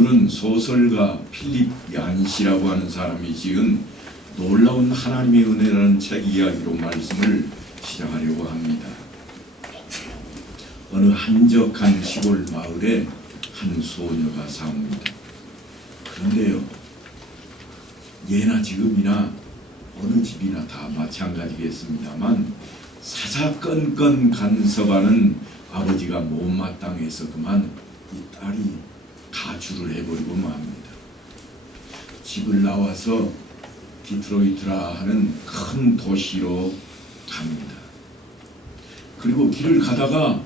오늘은 소설가 필립 얀시라고 하는 사람이 지은 놀라운 하나님의 은혜라는 책 이야기로 말씀을 시작하려고 합니다. 어느 한적한 시골 마을에 한 소녀가 삽니다. 그런데요, 예나 지금이나 어느 집이나 다 마찬가지겠습니다만 사사건건 간섭하는 아버지가 못마땅해서 그만 이 딸이 가출을 해버리고 맙니다. 집을 나와서 디트로이트라 하는 큰 도시로 갑니다. 그리고 길을 가다가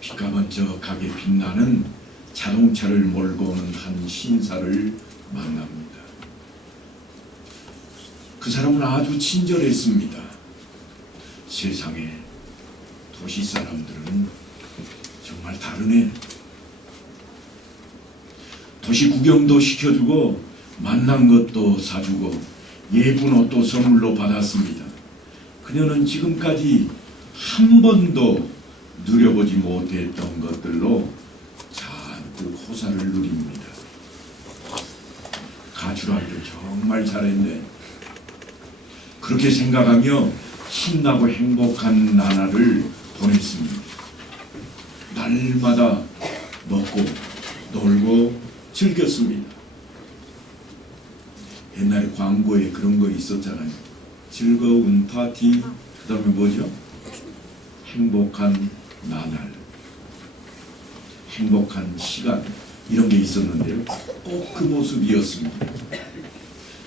빛가번쩍하게 빛나는 자동차를 몰고 오는 한 신사를 만납니다. 그 사람은 아주 친절했습니다. 세상에 도시 사람들은 정말 다르네. 도시 구경도 시켜주고 만난 것도 사주고 예쁜 옷도 선물로 받았습니다. 그녀는 지금까지 한 번도 누려보지 못했던 것들로 잔뜩 호사를 누립니다. 가출하기를 정말 잘했네. 그렇게 생각하며 신나고 행복한 나날을 보냈습니다. 날마다 먹고 놀고 즐겼습니다. 옛날에 광고에 그런 거 있었잖아요. 즐거운 파티, 그 다음에 뭐죠? 행복한 나날, 행복한 시간, 이런 게 있었는데요. 꼭 그 모습이었습니다.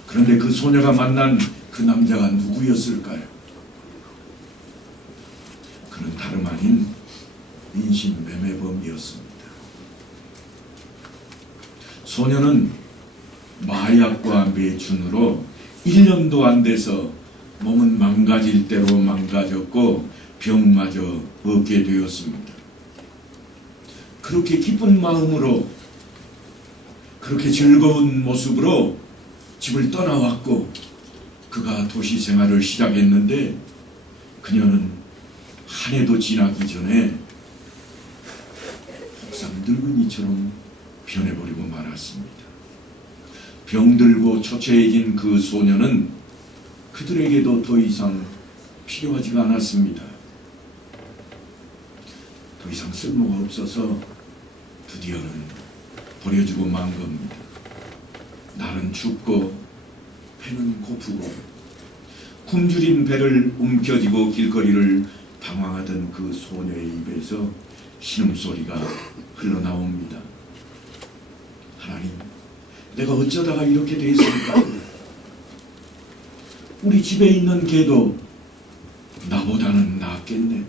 그런데 그 소녀가 만난 그 남자가 누구였을까요? 그는 다름 아닌 인신매매범이었습니다. 소녀는 마약과 매춘으로 1년도 안 돼서 몸은 망가질 대로 망가졌고 병마저 얻게 되었습니다. 그렇게 기쁜 마음으로, 그렇게 즐거운 모습으로 집을 떠나왔고 그가 도시 생활을 시작했는데 그녀는 한 해도 지나기 전에 혹상 늙은이처럼 변해버리고 말았습니다. 병들고 초췌해진 그 소녀는 그들에게도 더 이상 필요하지가 않았습니다. 더 이상 쓸모가 없어서 드디어는 버려주고 만 겁니다. 날은 춥고 배는 고프고 굶주린 배를 움켜쥐고 길거리를 방황하던 그 소녀의 입에서 신음소리가 흘러나옵니다. 하나님, 내가 어쩌다가 이렇게 됐을까? 우리 집에 있는 개도 나보다는 낫겠네.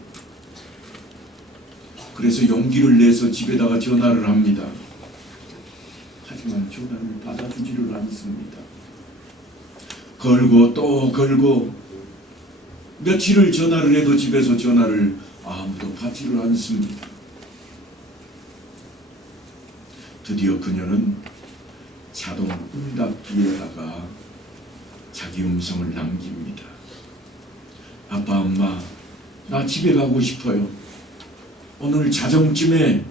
그래서 용기를 내서 집에다가 전화를 합니다. 하지만 전화를 받아주지를 않습니다. 걸고 또 걸고 며칠을 전화를 해도 집에서 전화를 아무도 받지를 않습니다. 드디어 그녀는 자동 응답기에다가 자기 음성을 남깁니다. 아빠, 엄마, 나 집에 가고 싶어요. 오늘 자정쯤에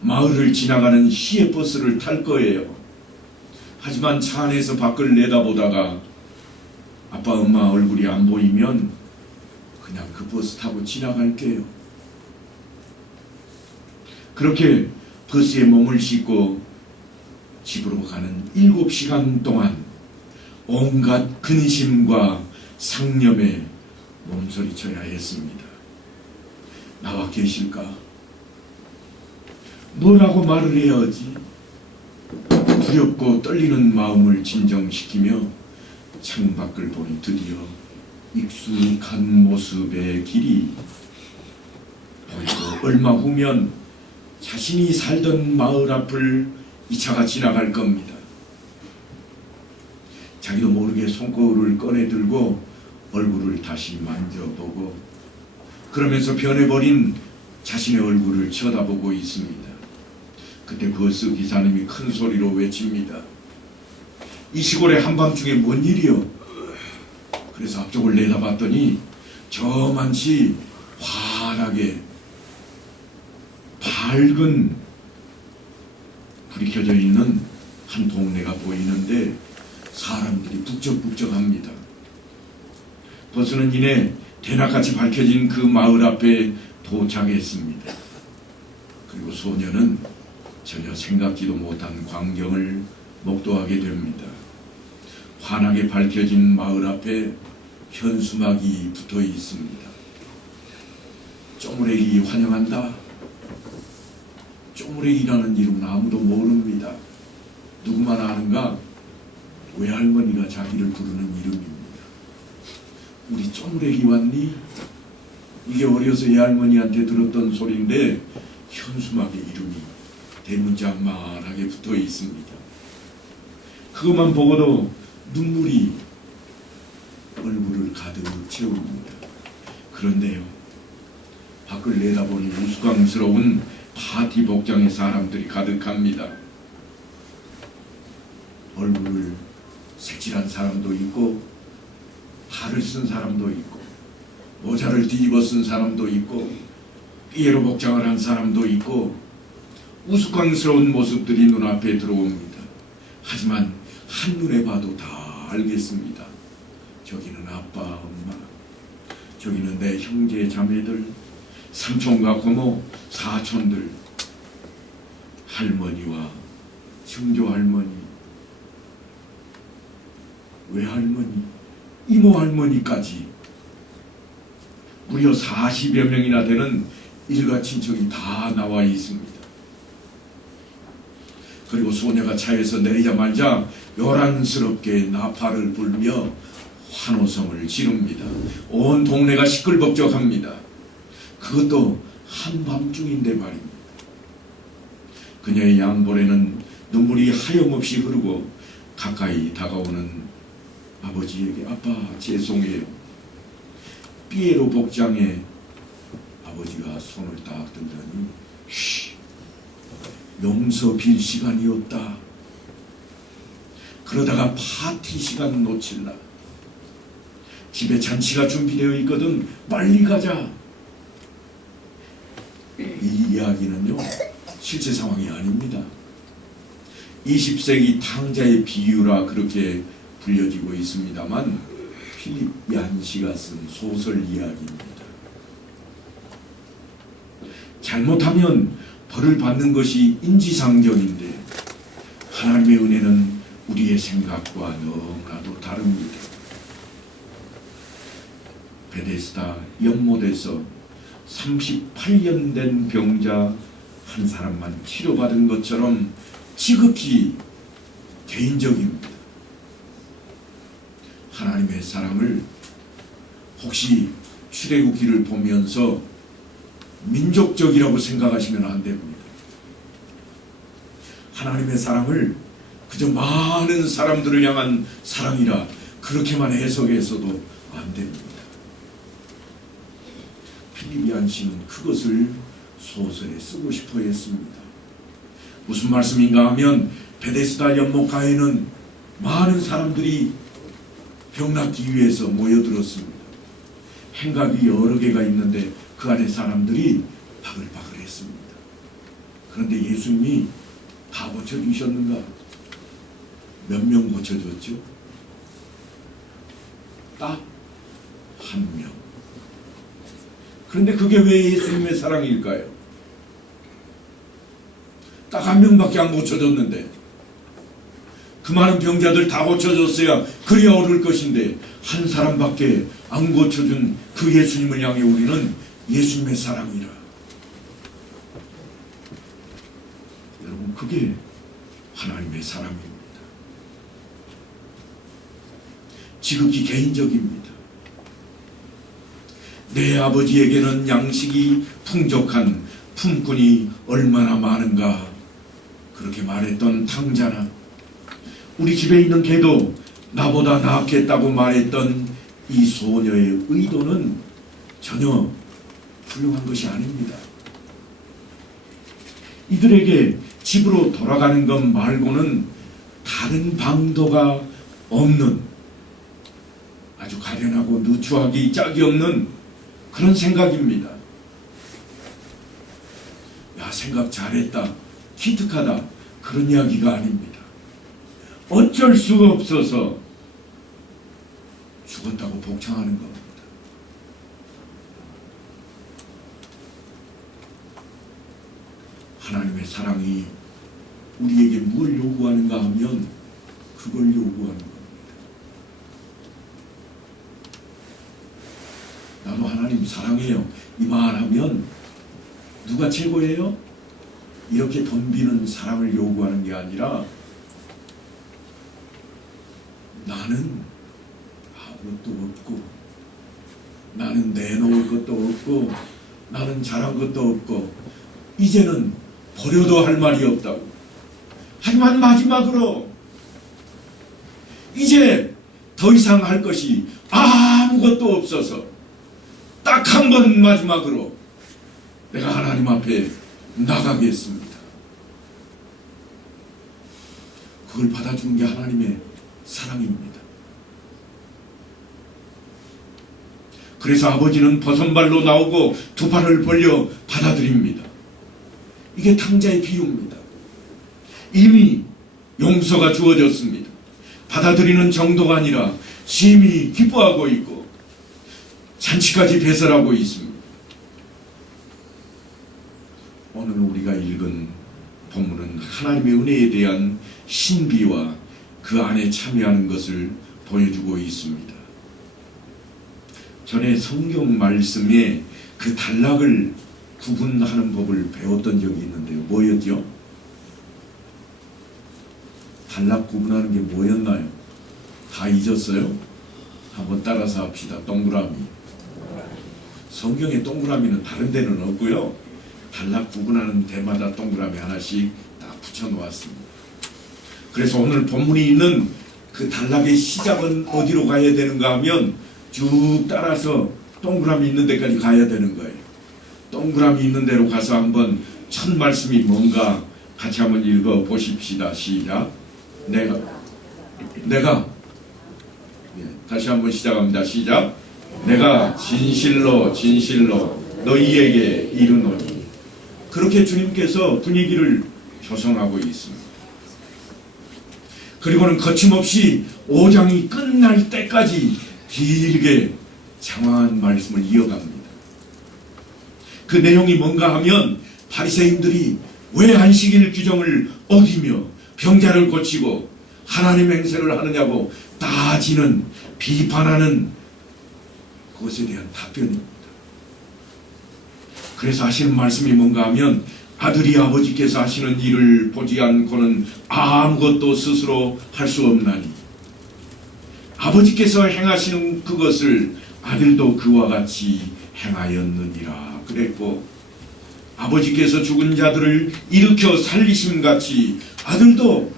마을을 지나가는 시외버스를 탈 거예요. 하지만 차 안에서 밖을 내다보다가 아빠, 엄마 얼굴이 안 보이면 그냥 그 버스 타고 지나갈게요. 그렇게 버스에 몸을 싣고 집으로 가는 7시간 동안 온갖 근심과 상념에 몸서리쳐야 했습니다. 나와 계실까? 뭐라고 말을 해야 하지? 두렵고 떨리는 마음을 진정시키며 창밖을 보니 드디어 익숙한 모습의 길이 보이고 얼마 후면 자신이 살던 마을 앞을 이 차가 지나갈 겁니다. 자기도 모르게 손거울을 꺼내 들고 얼굴을 다시 만져보고 그러면서 변해버린 자신의 얼굴을 쳐다보고 있습니다. 그때 버스 기사님이 큰 소리로 외칩니다. 이 시골의 한밤중에 뭔 일이요? 그래서 앞쪽을 내다봤더니 저만치 환하게 밝은 불이 켜져 있는 한 동네가 보이는데 사람들이 북적북적합니다. 버스는 이내 대낮같이 밝혀진 그 마을 앞에 도착했습니다. 그리고 소녀는 전혀 생각지도 못한 광경을 목도하게 됩니다. 환하게 밝혀진 마을 앞에 현수막이 붙어 있습니다. 쪼무레기 환영한다. 쪼무레기라는 이름은 아무도 모릅니다. 누구만 아는가? 외할머니가 자기를 부르는 이름입니다. 우리 쪼무레기 왔니? 이게 어려서 외할머니한테 들었던 소리인데 현수막의 이름이 대문짝만하게 붙어 있습니다. 그것만 보고도 눈물이 얼굴을 가득 채웁니다. 그런데요, 밖을 내다보니 우스꽝스러운 파티 복장의 사람들이 가득합니다. 얼굴을 색칠한 사람도 있고, 탈을 쓴 사람도 있고, 모자를 뒤집어 쓴 사람도 있고, 삐에로 복장을 한 사람도 있고, 우스꽝스러운 모습들이 눈앞에 들어옵니다. 하지만 한눈에 봐도 다 알겠습니다. 저기는 아빠, 엄마, 저기는 내 형제 자매들, 삼촌과 고모, 사촌들, 할머니와 증조할머니, 외할머니, 이모할머니까지 무려 40여 명이나 되는 일가 친척이 다 나와 있습니다. 그리고 소녀가 차에서 내리자마자 요란스럽게 나팔을 불며 환호성을 지릅니다. 온 동네가 시끌벅적합니다. 그것도 한밤중인데 말입니다. 그녀의 양볼에는 눈물이 하염없이 흐르고 가까이 다가오는 아버지에게 아빠 죄송해요. 삐에로 복장에 아버지가 손을 딱 들더니 쉬, 용서 빌 시간이 없다. 그러다가 파티 시간 놓칠라. 집에 잔치가 준비되어 있거든 빨리 가자. 이 이야기는요 실제 상황이 아닙니다. 20세기 탕자의 비유라 그렇게 불려지고 있습니다만 필립 얀시가 쓴 소설 이야기입니다. 잘못하면 벌을 받는 것이 인지상정인데 하나님의 은혜는 우리의 생각과 너무나도 다릅니다. 베데스다 연못에서 38년 된 병자 한 사람만 치료받은 것처럼 지극히 개인적입니다. 하나님의 사랑을 혹시 출애굽기를 보면서 민족적이라고 생각하시면 안 됩니다. 하나님의 사랑을 그저 많은 사람들을 향한 사랑이라 그렇게만 해석해서도 안 됩니다. 필립 얀시는 그것을 소설에 쓰고 싶어 했습니다. 무슨 말씀인가 하면 베데스다 연못가에는 많은 사람들이 병낫기 위해서 모여들었습니다. 행각이 여러 개가 있는데 그 안에 사람들이 바글바글했습니다. 그런데 예수님이 다 고쳐주셨는가? 몇 명 고쳐줬죠? 딱 한 명. 그런데 그게 왜 예수님의 사랑일까요? 딱 한 명밖에 안 고쳐줬는데 그 많은 병자들 다 고쳐줬어야 그래야 오를 것인데 한 사람밖에 안 고쳐준 그 예수님을 향해 우리는 예수님의 사랑이라. 여러분 그게 하나님의 사랑입니다. 지극히 개인적입니다. 내 아버지에게는 양식이 풍족한 품꾼이 얼마나 많은가 그렇게 말했던 탕자나 우리 집에 있는 개도 나보다 낫겠다고 말했던 이 소녀의 의도는 전혀 훌륭한 것이 아닙니다. 이들에게 집으로 돌아가는 것 말고는 다른 방도가 없는 아주 가련하고 누추하기 짝이 없는 그런 생각입니다. 야 생각 잘했다. 기특하다. 그런 이야기가 아닙니다. 어쩔 수 없어서 죽었다고 복창하는 겁니다. 하나님의 사랑이 우리에게 뭘 요구하는가 하면 그걸 요구하는 겁니다. 나도 하나님 사랑해요. 이 말하면 누가 최고예요? 이렇게 덤비는 사랑을 요구하는 게 아니라 나는 아무것도 없고 나는 내놓을 것도 없고 나는 잘한 것도 없고 이제는 버려도 할 말이 없다고. 하지만 마지막으로 이제 더 이상 할 것이 아무것도 없어서 딱 한 번 마지막으로 내가 하나님 앞에 나가겠습니다. 그걸 받아주는 게 하나님의 사랑입니다. 그래서 아버지는 버선발로 나오고 두 팔을 벌려 받아들입니다. 이게 탕자의 비유입니다. 이미 용서가 주어졌습니다. 받아들이는 정도가 아니라 심히 기뻐하고 있고 잔치까지 배설하고 있습니다. 오늘 우리가 읽은 본문은 하나님의 은혜에 대한 신비와 그 안에 참여하는 것을 보여주고 있습니다. 전에 성경 말씀에 그 단락을 구분하는 법을 배웠던 적이 있는데요. 뭐였죠? 단락 구분하는 게 뭐였나요? 다 잊었어요? 한번 따라서 합시다. 동그라미. 성경에 동그라미는 다른 데는 없고요. 단락 구분하는 데마다 동그라미 하나씩 딱 붙여놓았습니다. 그래서 오늘 본문이 있는 그 단락의 시작은 어디로 가야 되는가 하면 쭉 따라서 동그라미 있는 데까지 가야 되는 거예요. 동그라미 있는 데로 가서 한번 첫 말씀이 뭔가 같이 한번 읽어 보십시다. 시작. 내가 다시 한번 시작합니다. 시작. 내가 진실로 너희에게 이르노니. 그렇게 주님께서 분위기를 조성하고 있습니다. 그리고는 거침없이 5장이 끝날 때까지 길게 장황한 말씀을 이어갑니다. 그 내용이 뭔가 하면 바리새인들이 왜 안식일 규정을 어기며 병자를 고치고 하나님 행세를 하느냐고 따지는 비판하는 그것에 대한 답변입니다. 그래서 하시는 말씀이 뭔가 하면 아들이 아버지께서 하시는 일을 보지 않고는 아무것도 스스로 할 수 없나니 아버지께서 행하시는 그것을 아들도 그와 같이 행하였느니라 그랬고, 아버지께서 죽은 자들을 일으켜 살리심같이 아들도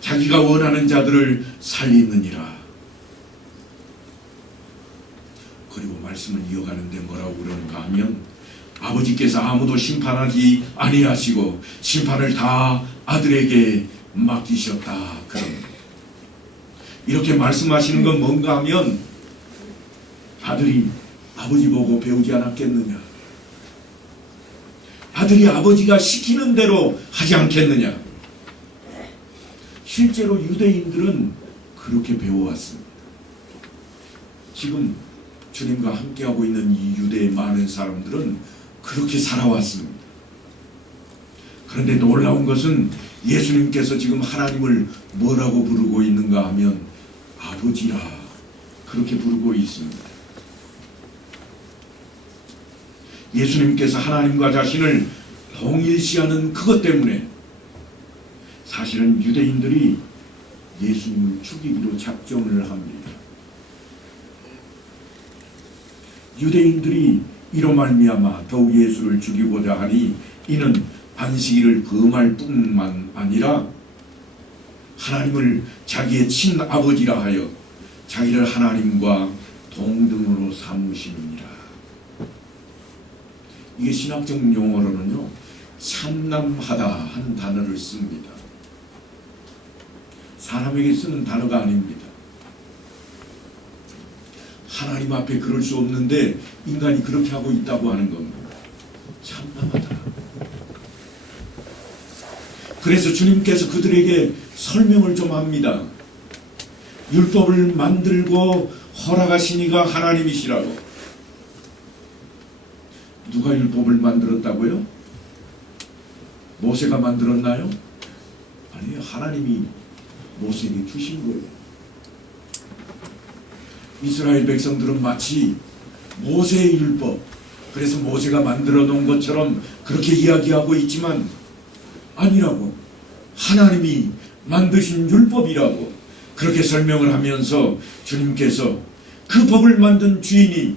자기가 원하는 자들을 살리느니라. 그리고 말씀을 이어가는데 뭐라고 그러는가 하면 아버지께서 아무도 심판하지 아니하시고 심판을 다 아들에게 맡기셨다. 그럼 이렇게 말씀하시는 건 뭔가 하면 아들이 아버지 보고 배우지 않았겠느냐, 아들이 아버지가 시키는 대로 하지 않겠느냐. 실제로 유대인들은 그렇게 배워왔습니다. 지금 주님과 함께하고 있는 이 유대의 많은 사람들은 그렇게 살아왔습니다. 그런데 놀라운 것은 예수님께서 지금 하나님을 뭐라고 부르고 있는가 하면 아버지라 그렇게 부르고 있습니다. 예수님께서 하나님과 자신을 동일시하는 그것 때문에 사실은 유대인들이 예수님을 죽이기로 작정을 합니다. 유대인들이 이로 말미암아 더욱 예수를 죽이고자 하니 이는 안식일을 금할 뿐만 아니라 하나님을 자기의 친아버지라 하여 자기를 하나님과 동등으로 삼으심이니라. 이게 신학적 용어로는요, 참남하다 한 단어를 씁니다. 사람에게 쓰는 단어가 아닙니다. 하나님 앞에 그럴 수 없는데 인간이 그렇게 하고 있다고 하는 겁니다. 참남하다. 그래서 주님께서 그들에게 설명을 좀 합니다. 율법을 만들고 허락하신 이가 하나님이시라고. 누가 율법을 만들었다고요? 모세가 만들었나요? 아니요, 하나님이 모세에게 주신 거예요. 이스라엘 백성들은 마치 모세의 율법, 그래서 모세가 만들어 놓은 것처럼 그렇게 이야기하고 있지만 아니라고. 하나님이 만드신 율법이라고 그렇게 설명을 하면서 주님께서 그 법을 만든 주인이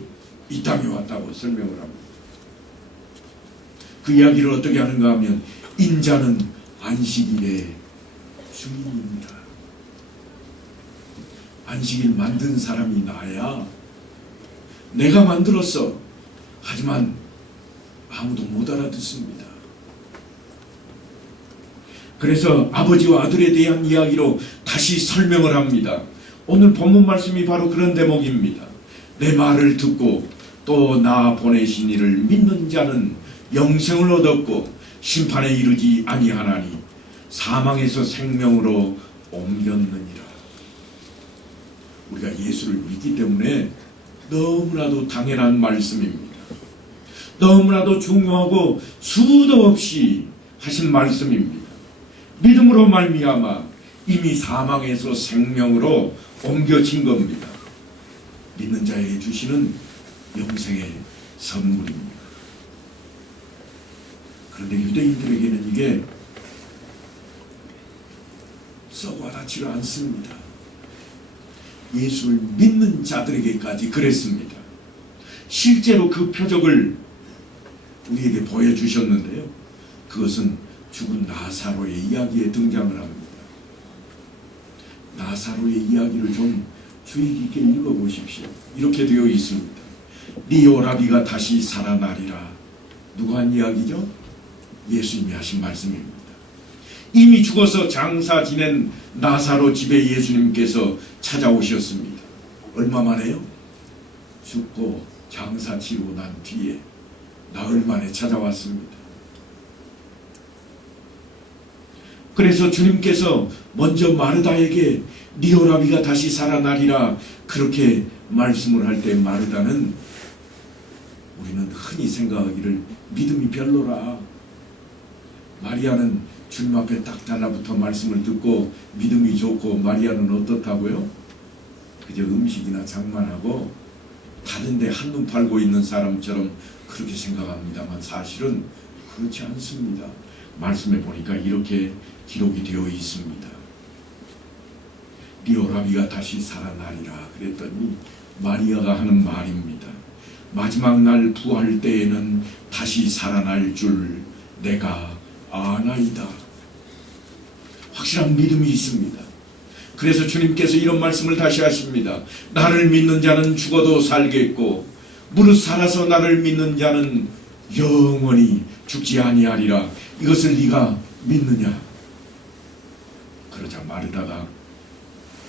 이 땅에 왔다고 설명을 합니다. 그 이야기를 어떻게 하는가 하면 인자는 안식일의 주인입니다. 안식일 만든 사람이 나야. 내가 만들었어. 하지만 아무도 못 알아듣습니다. 그래서 아버지와 아들에 대한 이야기로 다시 설명을 합니다. 오늘 본문 말씀이 바로 그런 대목입니다. 내 말을 듣고 또 나 보내신 이를 믿는 자는 영생을 얻었고 심판에 이르지 아니하나니 사망에서 생명으로 옮겼느니라. 우리가 예수를 믿기 때문에 너무나도 당연한 말씀입니다. 너무나도 중요하고 수도 없이 하신 말씀입니다. 믿음으로 말미암아 이미 사망에서 생명으로 옮겨진 겁니다. 믿는 자에게 주시는 영생의 선물입니다. 그런데 유대인들에게는 이게 썩 와닿지가 않습니다. 예수를 믿는 자들에게까지 그랬습니다. 실제로 그 표적을 우리에게 보여주셨는데요. 그것은 죽은 나사로의 이야기에 등장을 합니다. 나사로의 이야기를 좀 주의 깊게 읽어보십시오. 이렇게 되어 있습니다. 네 오라비가 다시 살아나리라. 누가 한 이야기죠? 예수님이 하신 말씀입니다. 이미 죽어서 장사 지낸 나사로 집에 예수님께서 찾아오셨습니다. 얼마 만에요? 죽고 장사 치르고 난 뒤에 나흘 만에 찾아왔습니다. 그래서 주님께서 먼저 마르다에게 네 오라비가 다시 살아나리라 그렇게 말씀을 할 때 마르다는 우리는 흔히 생각하기를 믿음이 별로라. 마리아는 주님 앞에 딱 달라붙어 말씀을 듣고 믿음이 좋고 마리아는 어떻다고요? 그저 음식이나 장만하고 다른 데 한눈 팔고 있는 사람처럼 그렇게 생각합니다만 사실은 그렇지 않습니다. 말씀에 보니까 이렇게 기록이 되어 있습니다. 네 오라비가 다시 살아나리라 그랬더니 마리아가 하는 말입니다. 마지막 날 부활 때에는 다시 살아날 줄 내가 아나이다. 확실한 믿음이 있습니다. 그래서 주님께서 이런 말씀을 다시 하십니다. 나를 믿는 자는 죽어도 살겠고 무릇 살아서 나를 믿는 자는 영원히 죽지 아니하리라. 이것을 네가 믿느냐? 그러자 마르다가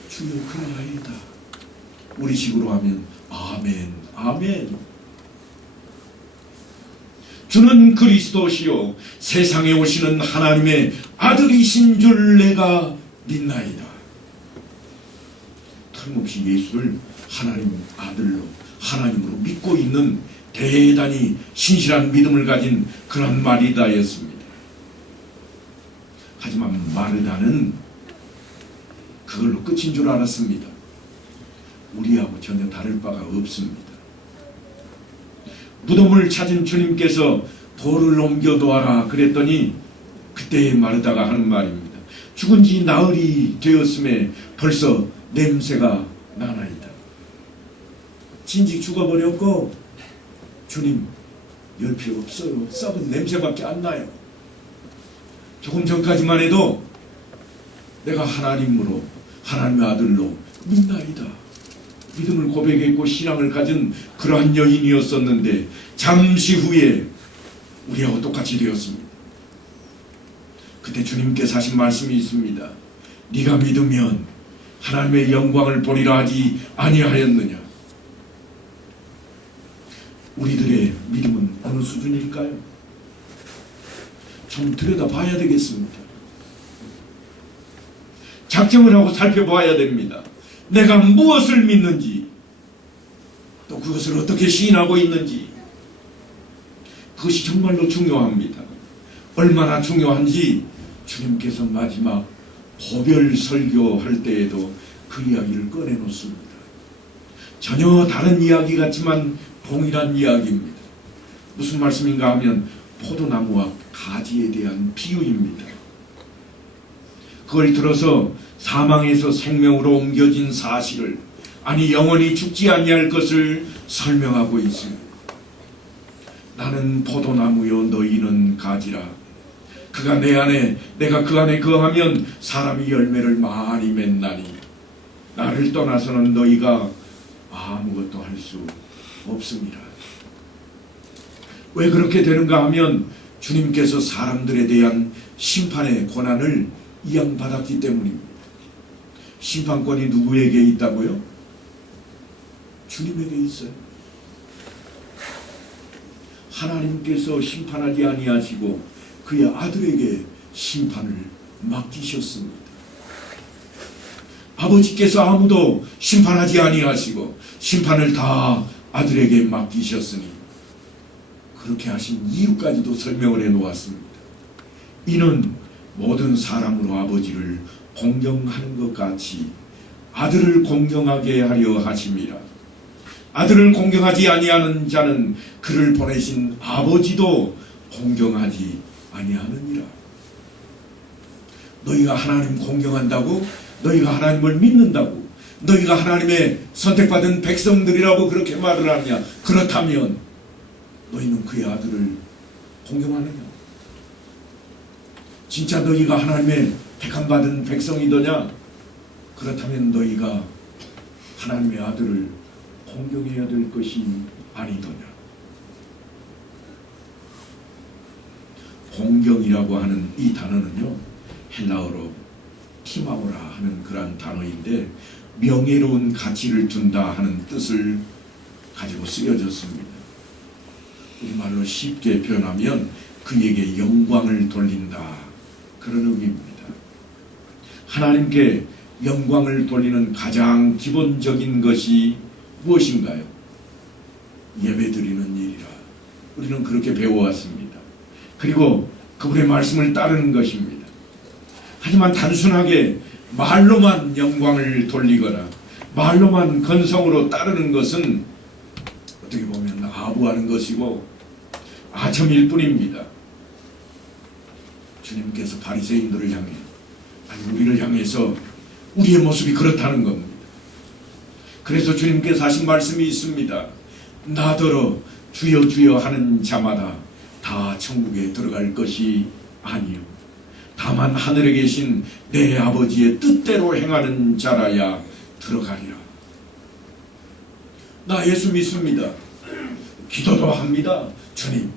주여 그러하이다. 우리식으로 하면 아멘 아멘. 주는 그리스도시요 세상에 오시는 하나님의 아들이신 줄 내가 믿나이다. 틀림없이 예수를 하나님 아들로 하나님으로 믿고 있는 대단히 신실한 믿음을 가진 그런 마리다였습니다. 하지만 마르다는 그걸로 끝인 줄 알았습니다. 우리하고 전혀 다를 바가 없습니다. 무덤을 찾은 주님께서 돌을 옮겨놓아라 그랬더니 그때 마르다가 하는 말입니다. 죽은 지 나흘이 되었음에 벌써 냄새가 나나이다. 진즉 죽어버렸고 주님 열 필요 없어요. 썩은 냄새밖에 안 나요. 조금 전까지만 해도 내가 하나님으로 하나님의 아들로 믿나이다. 믿음을 고백했고 신앙을 가진 그러한 여인이었었는데 잠시 후에 우리하고 똑같이 되었습니다. 그때 주님께서 하신 말씀이 있습니다. 네가 믿으면 하나님의 영광을 보리라 하지 아니하였느냐. 우리들의 믿음은 어느 수준일까요? 좀 들여다봐야 되겠습니다. 작정을 하고 살펴봐야 됩니다. 내가 무엇을 믿는지, 또 그것을 어떻게 시인하고 있는지, 그것이 정말로 중요합니다. 얼마나 중요한지 주님께서 마지막 고별 설교할 때에도 그 이야기를 꺼내놓습니다. 전혀 다른 이야기 같지만 동일한 이야기입니다. 무슨 말씀인가 하면 포도나무와 가지에 대한 비유입니다. 그걸 들어서 사망에서 생명으로 옮겨진 사실을, 아니 영원히 죽지 아니할 것을 설명하고 있습니다. 나는 포도나무요 너희는 가지라. 그가 내 안에 내가 그 안에 거하면 사람이 열매를 많이 맺나니 나를 떠나서는 너희가 아무것도 할 수 없습니다. 왜 그렇게 되는가 하면 주님께서 사람들에 대한 심판의 권한을 이양받았기 때문입니다. 심판권이 누구에게 있다고요? 주님에게 있어요. 하나님께서 심판하지 아니하시고 그의 아들에게 심판을 맡기셨습니다. 아버지께서 아무도 심판하지 아니하시고 심판을 다 아들에게 맡기셨으니 그렇게 하신 이유까지도 설명을 해놓았습니다. 이는 모든 사람으로 아버지를 공경하는 것 같이 아들을 공경하게 하려 하심이라. 아들을 공경하지 아니하는 자는 그를 보내신 아버지도 공경하지 아니하느니라. 너희가 하나님 공경한다고? 너희가 하나님을 믿는다고? 너희가 하나님의 선택받은 백성들이라고 그렇게 말을 하느냐? 그렇다면 너희는 그의 아들을 공경하느냐? 진짜 너희가 하나님의 택함받은 백성이더냐? 그렇다면 너희가 하나님의 아들을 공경해야 될 것이 아니더냐? 공경이라고 하는 이 단어는요, 헬라어로 티마오라 하는 그러한 단어인데 명예로운 가치를 둔다 하는 뜻을 가지고 쓰여졌습니다. 우리말로 쉽게 표현하면 그에게 영광을 돌린다, 그런 의미입니다. 하나님께 영광을 돌리는 가장 기본적인 것이 무엇인가요? 예배드리는 일이라. 우리는 그렇게 배워왔습니다. 그리고 그분의 말씀을 따르는 것입니다. 하지만 단순하게 말로만 영광을 돌리거나 말로만 건성으로 따르는 것은 어떻게 보면 아부하는 것이고 아첨일 뿐입니다. 주님께서 바리새인들을 향해, 아니 우리를 향해서 우리의 모습이 그렇다는 겁니다. 그래서 주님께서 하신 말씀이 있습니다. 나더러 주여 주여 하는 자마다 다 천국에 들어갈 것이 아니요 다만 하늘에 계신 내 아버지의 뜻대로 행하는 자라야 들어가리라. 나 예수 믿습니다. 기도도 합니다. 주님.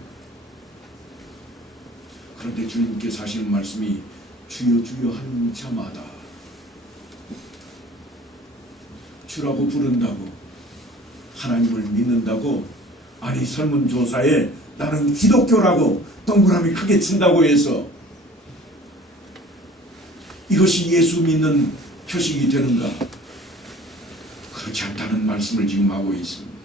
그런데 주님께서 하시는 말씀이 주여 주여 하는 자마다, 주라고 부른다고, 하나님을 믿는다고, 아니 설문조사에 나는 기독교라고 동그라미 크게 친다고 해서 이것이 예수 믿는 표식이 되는가? 그렇지 않다는 말씀을 지금 하고 있습니다.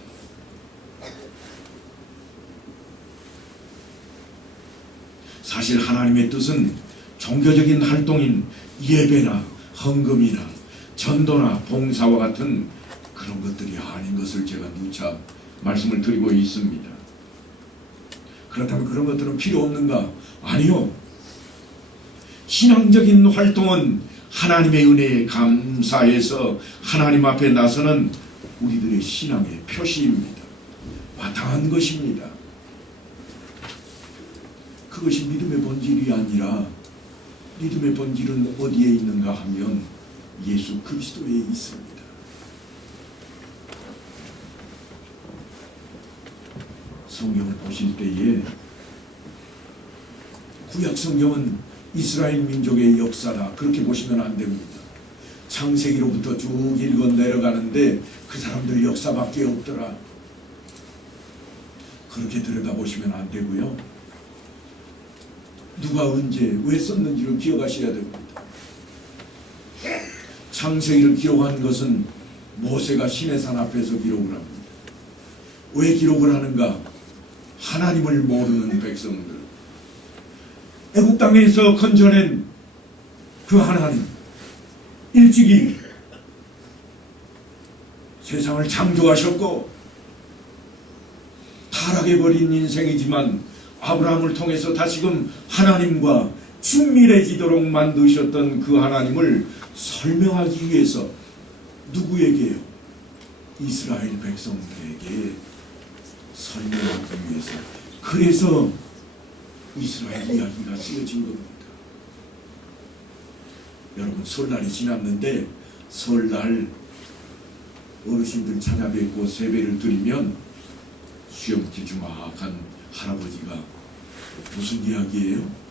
사실 하나님의 뜻은 종교적인 활동인 예배나 헌금이나 전도나 봉사와 같은 그런 것들이 아닌 것을 제가 누차 말씀을 드리고 있습니다. 그렇다면 그런 것들은 필요 없는가? 아니요. 신앙적인 활동은 하나님의 은혜에 감사해서 하나님 앞에 나서는 우리들의 신앙의 표시입니다. 마땅한 것입니다. 그것이 믿음의 본질이 아니라, 믿음의 본질은 어디에 있는가 하면 예수 그리스도에 있습니다. 성경을 보실 때에 구약 성경은 이스라엘 민족의 역사다, 그렇게 보시면 안 됩니다. 창세기로부터 쭉 읽어 내려가는데 그 사람들의 역사밖에 없더라, 그렇게 들여다보시면 안 되고요. 누가 언제 왜 썼는지를 기억하셔야 됩니다. 창세기를 기록한 것은 모세가 시내산 앞에서 기록을 합니다. 왜 기록을 하는가? 하나님을 모르는 백성들, 애국 땅에서 건져낸 그 하나님, 일찍이 세상을 창조하셨고 타락해버린 인생이지만 아브라함을 통해서 다시금 하나님과 친밀해지도록 만드셨던 그 하나님을 설명하기 위해서 누구에게요? 이스라엘 백성들에게 설명하기 위해서. 그래서 이스라엘 이야기가 쓰여진 겁니다. 여러분, 설날이 지났는데 설날 어르신들 찾아뵙고 세배를 드리면 수염기주막한 할아버지가 무슨 이야기예요?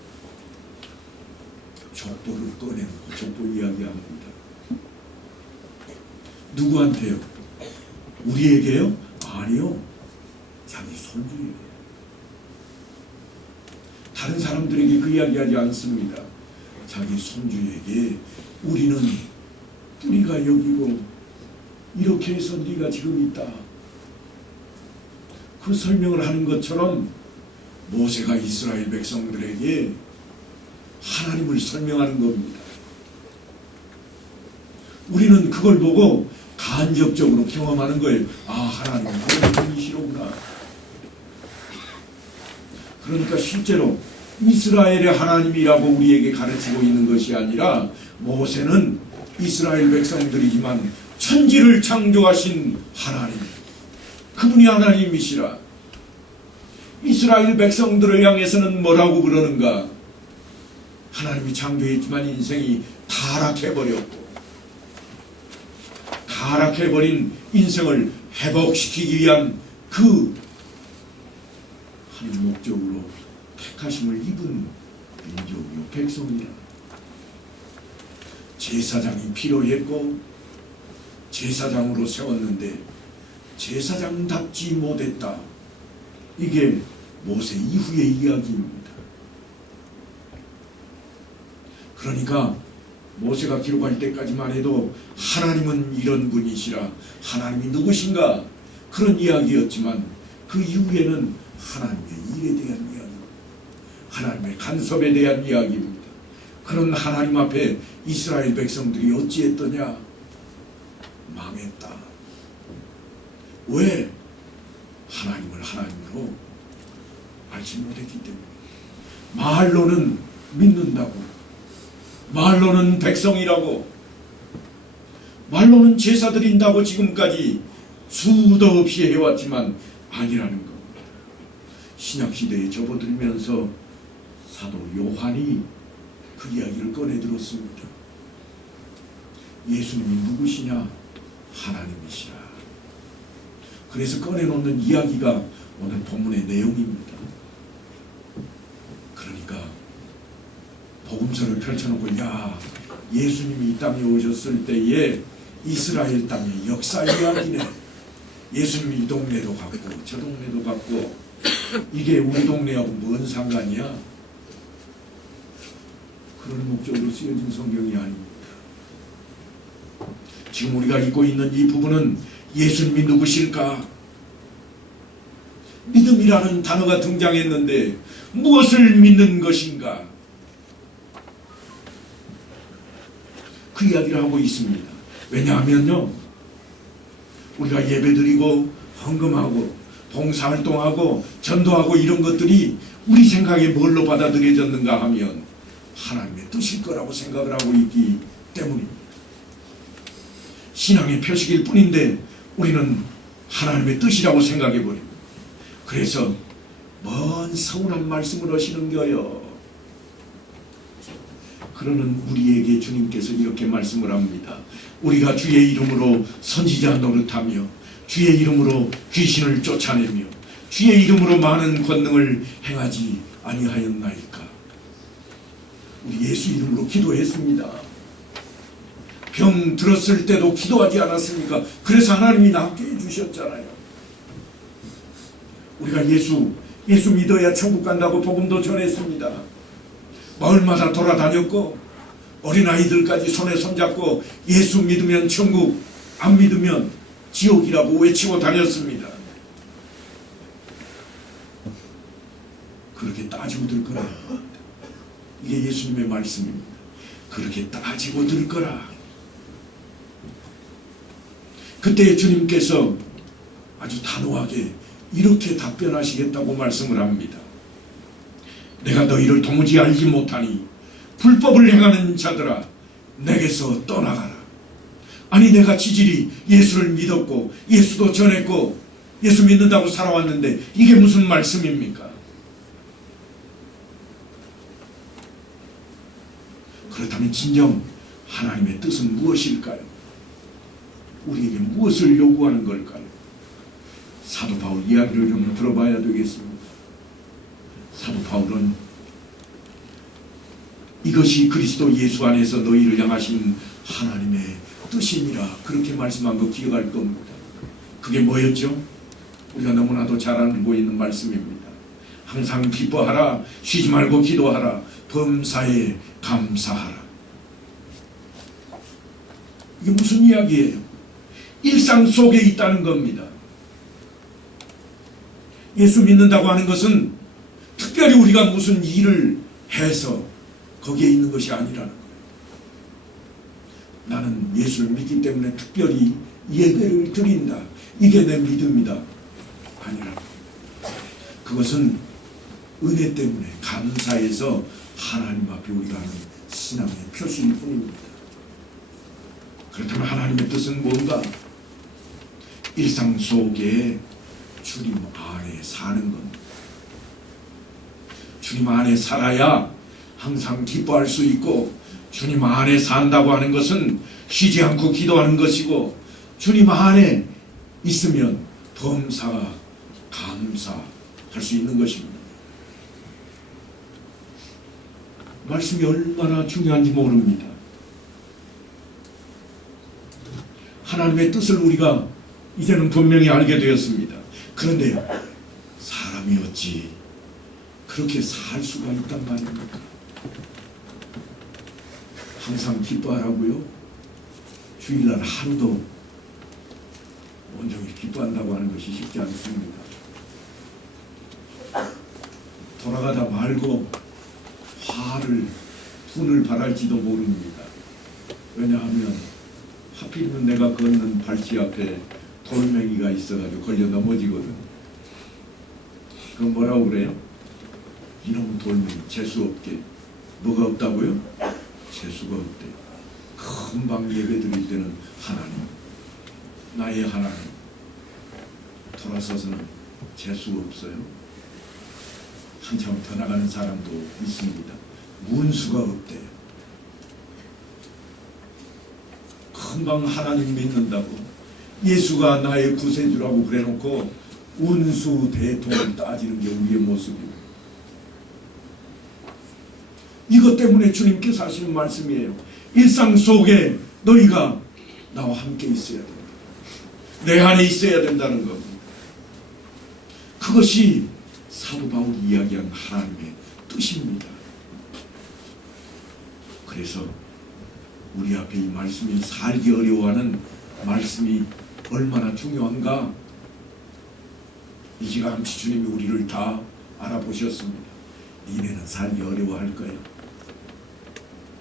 족보를 꺼내놓고 족보 이야기합니다. 누구한테요? 우리에게요? 아니요. 자기 손주에게. 다른 사람들에게 그 이야기하지 않습니다. 자기 손주에게 우리는 뿌리가 여기고 이렇게 해서 네가 지금 있다. 그 설명을 하는 것처럼 모세가 이스라엘 백성들에게 하나님을 설명하는 겁니다. 우리는 그걸 보고 간접적으로 경험하는 거예요. 아, 하나님은 그런 분이시로구나. 그러니까 실제로 이스라엘의 하나님이라고 우리에게 가르치고 있는 것이 아니라 모세는 이스라엘 백성들이지만 천지를 창조하신 하나님, 그분이 하나님이시라. 이스라엘 백성들을 향해서는 뭐라고 그러는가? 하나님이 창조했지만 인생이 타락해버렸고 타락해버린 인생을 회복시키기 위한 그 한 목적으로 택하심을 입은 민족이요 백성이라. 제사장이 필요했고 제사장으로 세웠는데 제사장답지 못했다. 이게 모세 이후의 이야기입니다. 그러니까 모세가 기록할 때까지만 해도 하나님은 이런 분이시라, 하나님이 누구신가, 그런 이야기였지만 그 이후에는 하나님의 일에 대한 이야기, 하나님의 간섭에 대한 이야기입니다. 그런 하나님 앞에 이스라엘 백성들이 어찌했더냐? 망했다. 왜? 하나님을 하나님으로 알지 못했기 때문에. 말로는 믿는다고, 말로는 백성이라고, 말로는 제사 드린다고 지금까지 수도 없이 해왔지만 아니라는 겁니다. 신약시대에 접어들면서 사도 요한이 그 이야기를 꺼내들었습니다. 예수님이 누구시냐? 하나님이시라. 그래서 꺼내놓는 이야기가 오늘 본문의 내용입니다. 그러니까 복음서를 펼쳐놓고, 야, 예수님이 이 땅에 오셨을 때에 이스라엘 땅의 역사 이야기네. 예수님이 이 동네도 갔고 저 동네도 갔고, 이게 우리 동네하고 뭔 상관이야? 그런 목적으로 쓰여진 성경이 아닙니다. 지금 우리가 읽고 있는 이 부분은 예수님이 누구실까? 믿음이라는 단어가 등장했는데 무엇을 믿는 것인가? 그 이야기를 하고 있습니다. 왜냐하면요, 우리가 예배드리고 헌금하고 봉사활동하고 전도하고 이런 것들이 우리 생각에 뭘로 받아들여졌는가 하면 하나님의 뜻일 거라고 생각을 하고 있기 때문입니다. 신앙의 표식일 뿐인데 우리는 하나님의 뜻이라고 생각해버립니다. 그래서 뭔 서운한 말씀을 하시는 거요. 그러는 우리에게 주님께서 이렇게 말씀을 합니다. 우리가 주의 이름으로 선지자 노릇하며 주의 이름으로 귀신을 쫓아내며 주의 이름으로 많은 권능을 행하지 아니하였나이까. 우리 예수 이름으로 기도했습니다. 병 들었을 때도 기도하지 않았습니까? 그래서 하나님이 낫게 해주셨잖아요. 우리가 예수 믿어야 천국 간다고 복음도 전했습니다. 마을마다 돌아다녔고 어린아이들까지 손에 손잡고 예수 믿으면 천국, 안 믿으면 지옥이라고 외치고 다녔습니다. 그렇게 따지고 들 거라. 이게 예수님의 말씀입니다. 그렇게 따지고 들 거라. 그때 주님께서 아주 단호하게 이렇게 답변하시겠다고 말씀을 합니다. 내가 너희를 도무지 알지 못하니 불법을 행하는 자들아 내게서 떠나가라. 아니 내가 지질이 예수를 믿었고 예수도 전했고 예수 믿는다고 살아왔는데 이게 무슨 말씀입니까? 그렇다면 진정 하나님의 뜻은 무엇일까요? 우리에게 무엇을 요구하는 걸까요? 사도 바울 이야기를 좀 들어봐야 되겠습니다. 사도 바울은 이것이 그리스도 예수 안에서 너희를 향하신 하나님의 뜻이니라 그렇게 말씀한 거 기억할 겁니다. 그게 뭐였죠? 우리가 너무나도 잘 알고 있는 말씀입니다. 항상 기뻐하라, 쉬지 말고 기도하라, 범사에 감사하라. 이게 무슨 이야기예요? 일상 속에 있다는 겁니다. 예수 믿는다고 하는 것은 특별히 우리가 무슨 일을 해서 거기에 있는 것이 아니라는 거예요. 나는 예수를 믿기 때문에 특별히 예배를 드린다. 이게 내 믿음이다. 아니라 그것은 은혜 때문에 감사해서 하나님 앞에 우리가 하는 신앙의 표시일 뿐입니다. 그렇다면 하나님의 뜻은 뭔가? 일상 속에 주님 안에 사는 겁니다. 주님 안에 살아야 항상 기뻐할 수 있고, 주님 안에 산다고 하는 것은 쉬지 않고 기도하는 것이고, 주님 안에 있으면 범사, 감사할 수 있는 것입니다. 말씀이 얼마나 중요한지 모릅니다. 하나님의 뜻을 우리가 이제는 분명히 알게 되었습니다. 그런데 사람이 어찌 그렇게 살 수가 있단 말입니까? 항상 기뻐하라고요? 주일날 하루도 온종일 기뻐한다고 하는 것이 쉽지 않습니다. 돌아가다 말고 분을 발할지도 모릅니다. 왜냐하면 하필이면 내가 걷는 발치 앞에 돌멩이가 있어가지고 걸려 넘어지거든. 그럼 뭐라고 그래요? 이놈의 돌멩이 재수없게. 뭐가 없다고요? 재수가 없대. 금방 예배 드릴 때는 하나님, 나의 하나님, 돌아서서는 재수 없어요. 한참 더 나가는 사람도 있습니다. 문수가 없대요. 금방 하나님 믿는다고 예수가 나의 구세주라고 그래놓고 운수 대통을 따지는 게 우리의 모습입니다. 이것 때문에 주님께서 하시는 말씀이에요. 일상 속에 너희가 나와 함께 있어야 된다. 내 안에 있어야 된다는 겁니다. 그것이 사도 바울이 이야기한 하나님의 뜻입니다. 그래서 우리 앞에 이 말씀이 살기 어려워하는 말씀이 얼마나 중요한가? 이지감치 주님이 우리를 다 알아보셨습니다. 니네는 살기 어려워할 거야.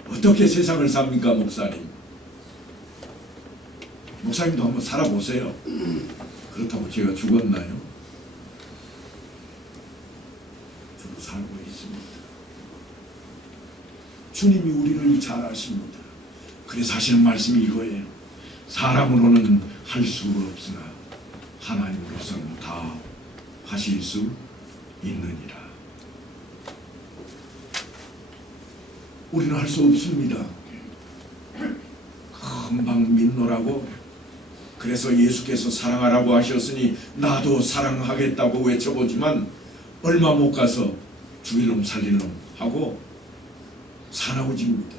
어떻게 세상을 삽니까, 목사님? 목사님도 한번 살아보세요. 그렇다고 제가 죽었나요? 저도 살고 있습니다. 주님이 우리를 잘 아십니다. 그래서 하시는 말씀이 이거예요. 사람으로는 할 수 없으나 하나님으로서는 다 하실 수 있느니라. 우리는 할 수 없습니다. 금방 믿노라고, 그래서 예수께서 사랑하라고 하셨으니 나도 사랑하겠다고 외쳐보지만 얼마 못 가서 죽일 놈 살릴 놈 하고 사나워집니다.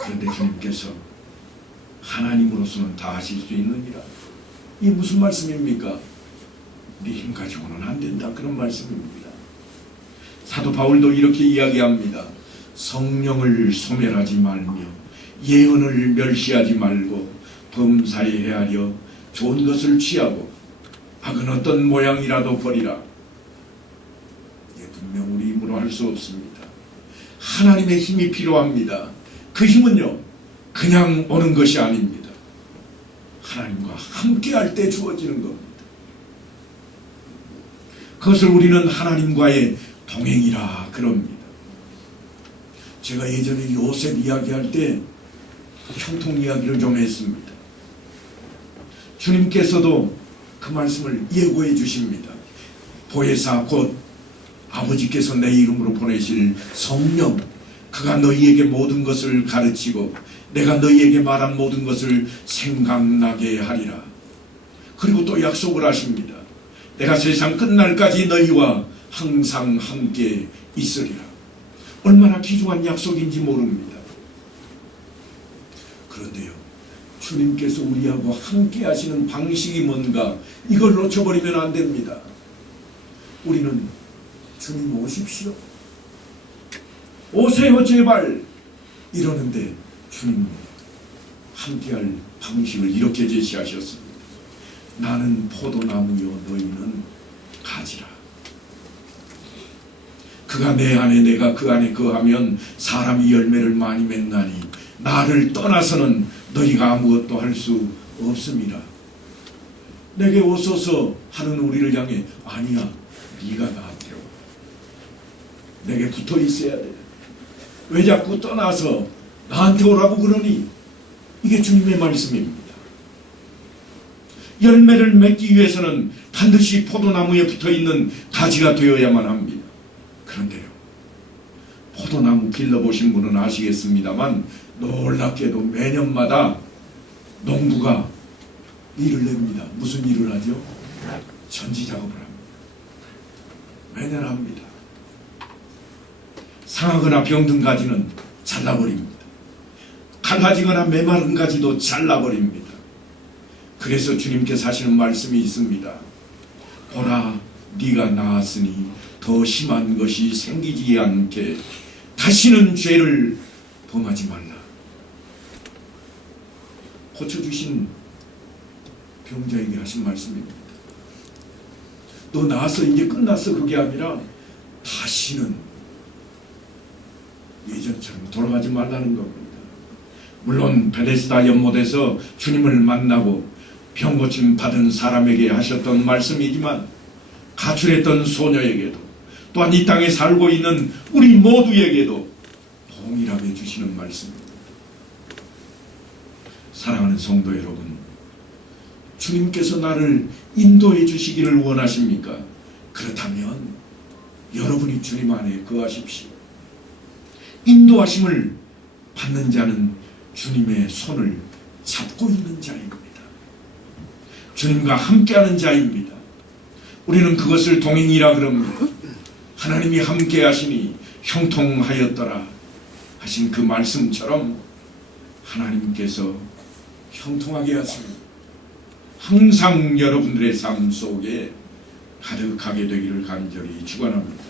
그런데 주님께서 하나님으로서는 다 하실 수 있느니라. 이 무슨 말씀입니까? 네 힘 가지고는 안 된다, 그런 말씀입니다. 사도 바울도 이렇게 이야기합니다. 성령을 소멸하지 말며 예언을 멸시하지 말고 범사에 헤아려 좋은 것을 취하고 악은 어떤 모양이라도 버리라. 분명 우리 힘으로 할 수 없습니다. 하나님의 힘이 필요합니다. 그 힘은요 그냥 오는 것이 아닙니다. 하나님과 함께 할 때 주어지는 겁니다. 그것을 우리는 하나님과의 동행이라 그럽니다. 제가 예전에 요셉 이야기할 때 형통 이야기를 좀 했습니다. 주님께서도 그 말씀을 예고해 주십니다. 보혜사 곧 아버지께서 내 이름으로 보내실 성령, 그가 너희에게 모든 것을 가르치고 내가 너희에게 말한 모든 것을 생각나게 하리라. 그리고 또 약속을 하십니다. 내가 세상 끝날까지 너희와 항상 함께 있으리라. 얼마나 귀중한 약속인지 모릅니다. 그런데요, 주님께서 우리하고 함께 하시는 방식이 뭔가 이걸 놓쳐버리면 안 됩니다. 우리는 주님 오십시오, 오세요 제발 이러는데 주님 함께할 방식을 이렇게 제시하셨습니다. 나는 포도나무요 너희는 가지라. 그가 내 안에 내가 그 안에 거하면 사람이 열매를 많이 맺나니 나를 떠나서는 너희가 아무것도 할 수 없습니다. 내게 오소서 하는 우리를 향해 아니야, 네가 나한테 오. 내게 붙어 있어야 돼. 왜 자꾸 떠나서 나한테 오라고 그러니? 이게 주님의 말씀입니다. 열매를 맺기 위해서는 반드시 포도나무에 붙어있는 가지가 되어야만 합니다. 그런데요, 포도나무 길러보신 분은 아시겠습니다만 놀랍게도 매년마다 농부가 일을 냅니다. 무슨 일을 하죠? 전지작업을 합니다. 매년 합니다. 상하거나 병든 가지는 잘라버립니다. 갈라지거나 메마른 가지도 잘라버립니다. 그래서 주님께서 하시는 말씀이 있습니다. 보라, 네가 나았으니 더 심한 것이 생기지 않게 다시는 죄를 범하지 말라. 고쳐주신 병자에게 하신 말씀입니다. 너 나았어, 이제 끝났어, 그게 아니라 다시는 예전처럼 돌아가지 말라는 겁니다. 물론 베데스다 연못에서 주님을 만나고 병고침 받은 사람에게 하셨던 말씀이지만 가출했던 소녀에게도 또한 이 땅에 살고 있는 우리 모두에게도 동일하게 주시는 말씀입니다. 사랑하는 성도 여러분, 주님께서 나를 인도해 주시기를 원하십니까? 그렇다면 여러분이 주님 안에 거하십시오. 인도하심을 받는 자는 주님의 손을 잡고 있는 자입니다. 주님과 함께하는 자입니다. 우리는 그것을 동행이라 그럽니다. 하나님이 함께 하시니 형통하였더라 하신 그 말씀처럼 하나님께서 형통하게 하십니다. 항상 여러분들의 삶 속에 가득하게 되기를 간절히 축원합니다.